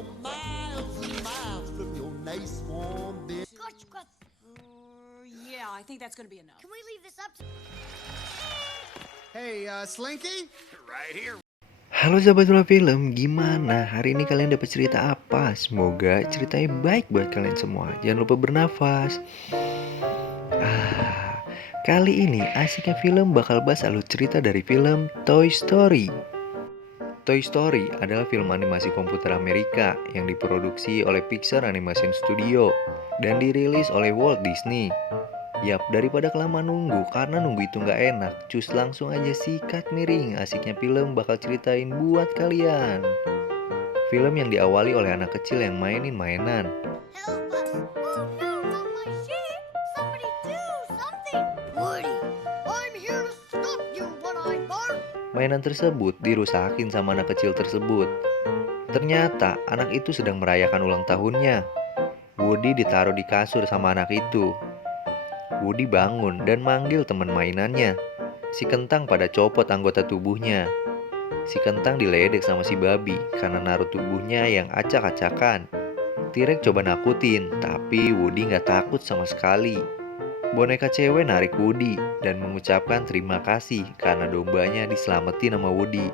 you're miles and miles from your nice warm bed. Scotch, cut. Yeah, I think that's gonna be enough. Can we leave this up to... Hey, Slinky? Right here. Halo sahabat Ruang Film, gimana? Hari ini kalian dapat cerita apa? Semoga ceritanya baik buat kalian semua. Jangan lupa bernafas. Kali ini asiknya film bakal bahas alur cerita dari film Toy Story. Toy Story adalah film animasi komputer Amerika yang diproduksi oleh Pixar Animation Studio dan dirilis oleh Walt Disney. Yap, daripada kelamaan nunggu, karena nunggu itu nggak enak, cus langsung aja sikat miring. Asiknya film bakal ceritain buat kalian. Film yang diawali oleh anak kecil yang mainin mainan. Help us! Oh no, not my sheep! Somebody do something! Woody, I'm here to stop you when I bark! Mainan tersebut dirusakin sama anak kecil tersebut. Ternyata anak itu sedang merayakan ulang tahunnya. Woody ditaruh di kasur sama anak itu. Woody bangun dan manggil teman mainannya. Si kentang pada copot anggota tubuhnya. Si kentang diledek sama si babi karena naruh tubuhnya yang acak-acakan. T-Rex coba nakutin, tapi Woody gak takut sama sekali. Boneka cewek narik Woody dan mengucapkan terima kasih karena dombanya diselamatin sama Woody.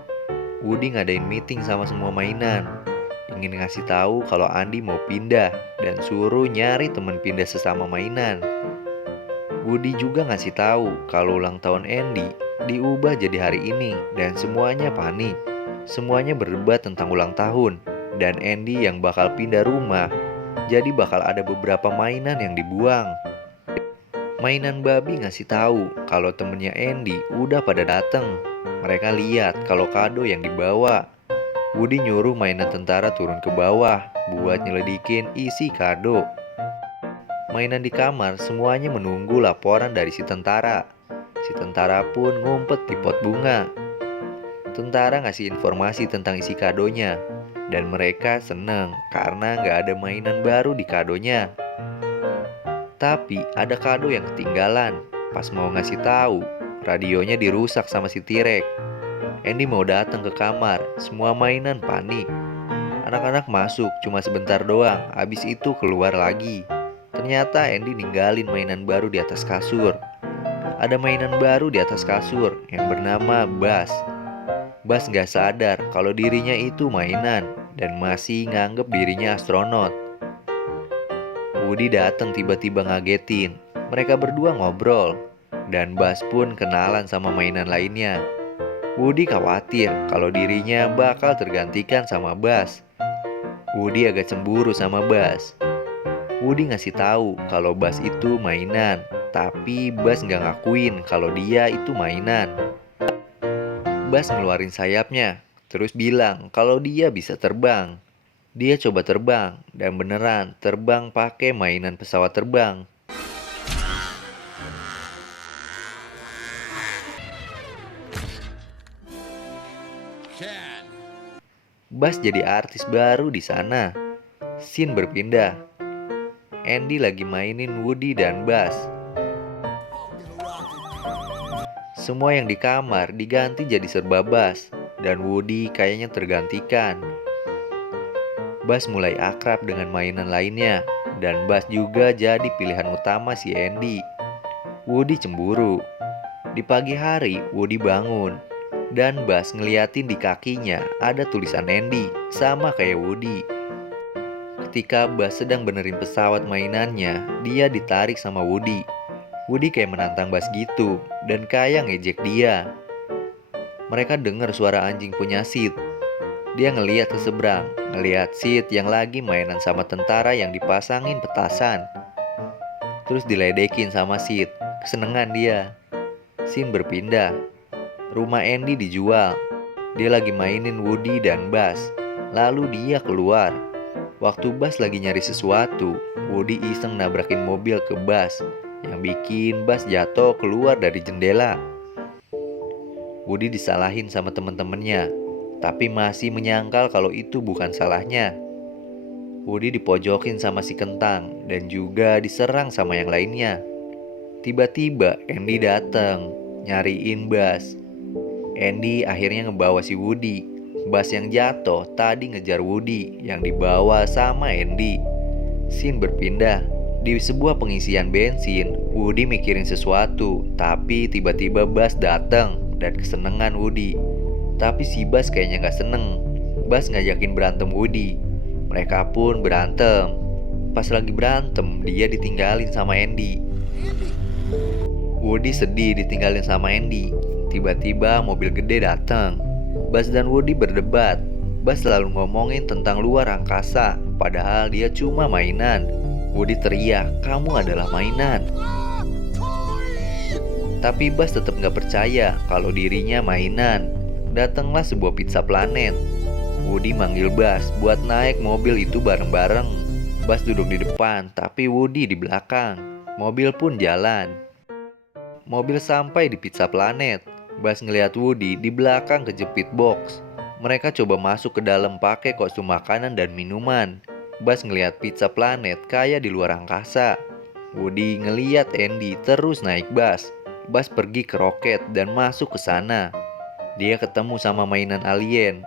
Woody ngadain meeting sama semua mainan. Ingin ngasih tahu kalau Andy mau pindah dan suruh nyari teman pindah sesama mainan. Woody juga ngasih tahu kalau ulang tahun Andy diubah jadi hari ini dan semuanya panik. Semuanya berdebat tentang ulang tahun dan Andy yang bakal pindah rumah. Jadi bakal ada beberapa mainan yang dibuang. Mainan babi ngasih tahu kalau temennya Andy udah pada dateng. Mereka lihat kalau kado yang dibawa. Woody nyuruh mainan tentara turun ke bawah buat nyelidikin isi kado. Mainan di kamar semuanya menunggu laporan dari si tentara. Si tentara pun ngumpet di pot bunga. Tentara ngasih informasi tentang isi kadonya. Dan mereka seneng karena gak ada mainan baru di kadonya. Tapi ada kado yang ketinggalan. Pas mau ngasih tahu, radionya dirusak sama si T-Rex. Andy mau datang ke kamar, semua mainan panik. Anak-anak masuk cuma sebentar doang, abis itu keluar lagi. Ternyata Andy ninggalin mainan baru di atas kasur. Ada mainan baru di atas kasur yang bernama Buzz. Buzz gak sadar kalau dirinya itu mainan dan masih nganggep dirinya astronot. Woody datang tiba-tiba ngagetin. Mereka berdua ngobrol dan Buzz pun kenalan sama mainan lainnya. Woody khawatir kalau dirinya bakal tergantikan sama Buzz. Woody agak cemburu sama Buzz. Woody ngasih tahu kalau Buzz itu mainan, tapi Buzz nggak ngakuin kalau dia itu mainan. Buzz ngeluarin sayapnya, terus bilang kalau dia bisa terbang. Dia coba terbang, dan beneran terbang pakai mainan pesawat terbang. Ken. Buzz jadi artis baru di sana. Scene berpindah. Andy lagi mainin Woody dan Buzz. Semua yang di kamar diganti jadi serba Buzz dan Woody kayaknya tergantikan. Buzz mulai akrab dengan mainan lainnya dan Buzz juga jadi pilihan utama si Andy. Woody cemburu. Di pagi hari Woody bangun dan Buzz ngeliatin di kakinya ada tulisan Andy sama kayak Woody. Ketika Buzz sedang benerin pesawat mainannya, dia ditarik sama Woody. Woody kayak menantang Buzz gitu, dan kayak ngejek dia. Mereka dengar suara anjing punya Sid. Dia ngeliat ke seberang, ngeliat Sid yang lagi mainan sama tentara yang dipasangin petasan. Terus diledekin sama Sid, kesenengan dia. Scene berpindah. Rumah Andy dijual. Dia lagi mainin Woody dan Buzz. Lalu dia keluar. Waktu Buzz lagi nyari sesuatu, Woody iseng nabrakin mobil ke Buzz, yang bikin Buzz jatuh keluar dari jendela. Woody disalahin sama temen-temennya, tapi masih menyangkal kalau itu bukan salahnya. Woody dipojokin sama si kentang dan juga diserang sama yang lainnya. Tiba-tiba Andy datang, nyariin Buzz. Andy akhirnya ngebawa si Woody, Bas yang jatuh tadi ngejar Woody yang dibawa sama Andy. Scene berpindah. Di sebuah pengisian bensin, Woody mikirin sesuatu, tapi tiba-tiba Bas datang dan kesenengan Woody. Tapi si Bas kayaknya gak seneng. Bas ngajakin berantem Woody. Mereka pun berantem. Pas lagi berantem, dia ditinggalin sama Andy. Woody sedih ditinggalin sama Andy. Tiba-tiba mobil gede datang. Bas dan Woody berdebat. Bas selalu ngomongin tentang luar angkasa, padahal dia cuma mainan. Woody teriak, "Kamu adalah mainan." Tapi Bas tetap gak percaya kalau dirinya mainan. Datanglah sebuah pizza planet. Woody manggil Bas buat naik mobil itu bareng-bareng. Bas duduk di depan, tapi Woody di belakang. Mobil pun jalan. Mobil sampai di pizza planet. Bas ngeliat Woody di belakang kejepit box. Mereka coba masuk ke dalam pakai kostum makanan dan minuman. Bas ngeliat pizza planet kayak di luar angkasa. Woody ngeliat Andy terus naik Bas. Bas pergi ke roket dan masuk ke sana. Dia ketemu sama mainan alien.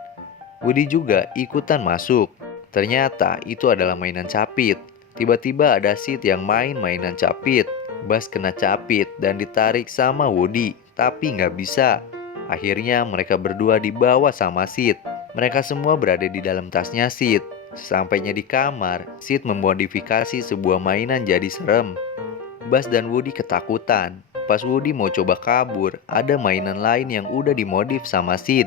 Woody juga ikutan masuk. Ternyata itu adalah mainan capit. Tiba-tiba ada Sid yang main mainan capit. Bas kena capit dan ditarik sama Woody, tapi nggak bisa. Akhirnya mereka berdua dibawa sama Sid. Mereka semua berada di dalam tasnya Sid. Sesampainya di kamar, Sid memodifikasi sebuah mainan jadi serem. Bas dan Woody ketakutan. Pas Woody mau coba kabur, ada mainan lain yang udah dimodif sama Sid.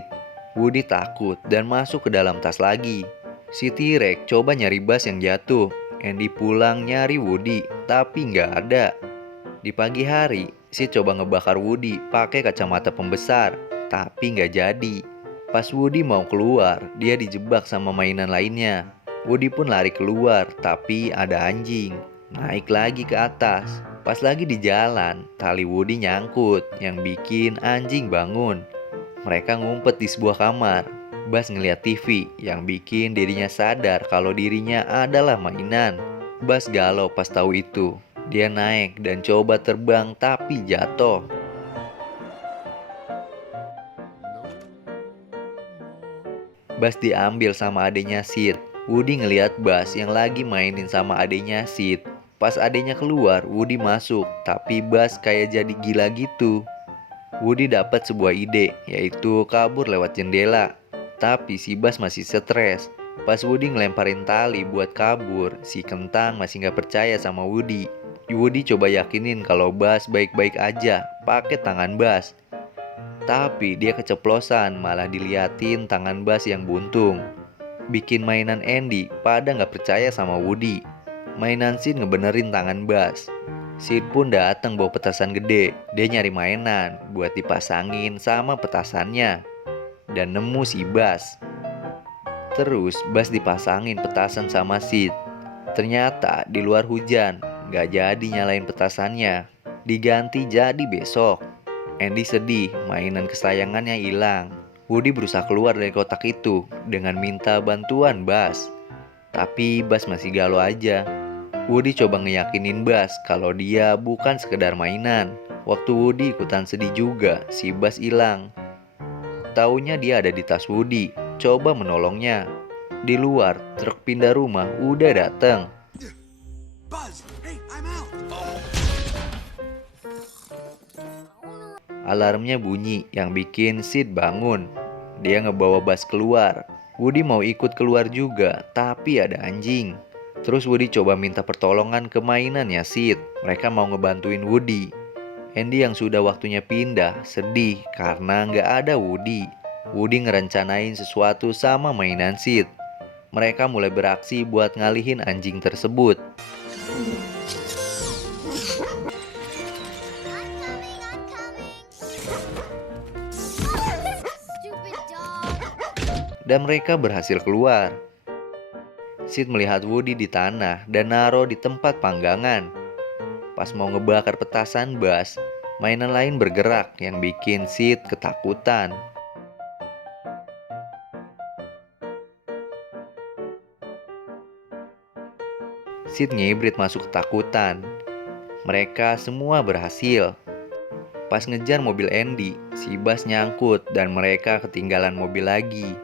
Woody takut dan masuk ke dalam tas lagi. Si T-Rex coba nyari Bas yang jatuh. Andy pulang nyari Woody, tapi nggak ada. Di pagi hari, Sid coba ngebakar Woody pakai kacamata pembesar, tapi nggak jadi. Pas Woody mau keluar, dia dijebak sama mainan lainnya. Woody pun lari keluar, tapi ada anjing. Naik lagi ke atas. Pas lagi di jalan, tali Woody nyangkut, yang bikin anjing bangun. Mereka ngumpet di sebuah kamar. Bas ngeliat TV, yang bikin dirinya sadar kalau dirinya adalah mainan. Bas galau pas tahu itu. Dia naik dan coba terbang tapi jatuh. Bas diambil sama adenya Sid. Woody ngeliat Bas yang lagi mainin sama adenya Sid. Pas adenya keluar, Woody masuk, tapi Bas kayak jadi gila gitu. Woody dapat sebuah ide, yaitu kabur lewat jendela. Tapi si Bas masih stres. Pas Woody ngelemparin tali buat kabur, si kentang masih gak percaya sama Woody. Woody coba yakinin kalau Bas baik-baik aja, pakai tangan Bas. Tapi dia keceplosan, malah diliatin tangan Bas yang buntung. Bikin mainan Andy pada gak percaya sama Woody. Mainan Sid ngebenerin tangan Bas. Sid pun datang bawa petasan gede. Dia nyari mainan buat dipasangin sama petasannya. Dan nemu si Bas. Terus Bas dipasangin petasan sama Sid. Ternyata di luar hujan, gak jadi nyalain petasannya. Diganti jadi besok. Andy sedih, mainan kesayangannya hilang. Woody berusaha keluar dari kotak itu dengan minta bantuan Bas. Tapi Bas masih galau aja. Woody coba ngeyakinin Bas kalau dia bukan sekedar mainan. Waktu Woody ikutan sedih juga, si Bas hilang. Taunya dia ada di tas Woody, coba menolongnya. Di luar, truk pindah rumah udah dateng. Buzz, hey, I'm out. Alarmnya bunyi yang bikin Sid bangun. Dia ngebawa Bas keluar. Woody mau ikut keluar juga, tapi ada anjing. Terus Woody coba minta pertolongan ke mainannya Sid. Mereka mau ngebantuin Woody. Andy yang sudah waktunya pindah sedih karena nggak ada Woody. Woody ngerencanain sesuatu sama mainan Sid. Mereka mulai beraksi buat ngalihin anjing tersebut. Stupid dog. Dan mereka berhasil keluar. Sid melihat Woody di tanah dan naruh di tempat panggangan. Pas mau ngebakar petasan Bas, mainan lain bergerak yang bikin Sid ketakutan. Sid ngibrit masuk ketakutan. Mereka semua berhasil. Pas ngejar mobil Andy, si Bas nyangkut dan mereka ketinggalan mobil lagi.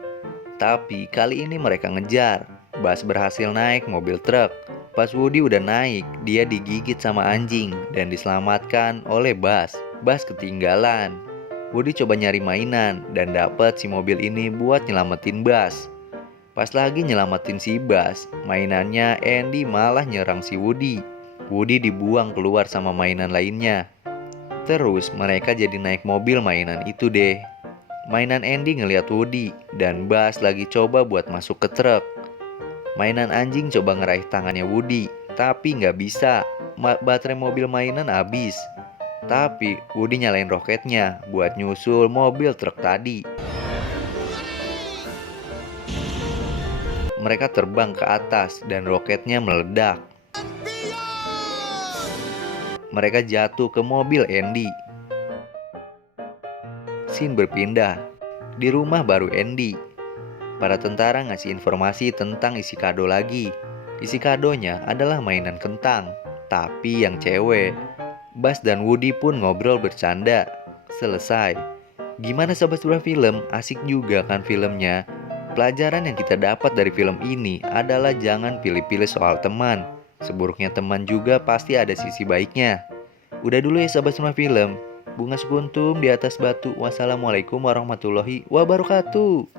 Tapi kali ini mereka ngejar. Buzz berhasil naik mobil truk. Pas Woody udah naik, dia digigit sama anjing dan diselamatkan oleh Buzz. Buzz ketinggalan. Woody coba nyari mainan dan dapet si mobil ini buat nyelamatin Buzz. Pas lagi nyelamatin si Buzz, mainannya Andy malah nyerang si Woody. Woody dibuang keluar sama mainan lainnya. Terus mereka jadi naik mobil mainan itu deh. Mainan Andy ngeliat Woody dan Buzz lagi coba buat masuk ke truk. Mainan anjing coba ngeraih tangannya Woody, tapi nggak bisa. Baterai mobil mainan habis. Tapi Woody nyalain roketnya buat nyusul mobil truk tadi. Mereka terbang ke atas dan roketnya meledak. Mereka jatuh ke mobil Andy. Scene berpindah. Di rumah baru Andy. Para tentara ngasih informasi tentang isi kado lagi. Isi kadonya adalah mainan kentang, tapi yang cewek. Buzz dan Woody pun ngobrol bercanda. Selesai. Gimana sobat sebuah film? Asik juga kan filmnya? Pelajaran yang kita dapat dari film ini adalah jangan pilih-pilih soal teman. Seburuknya teman juga pasti ada sisi baiknya. Udah dulu ya sobat semua film. Bunga sekuntum di atas batu. Wassalamualaikum warahmatullahi wabarakatuh.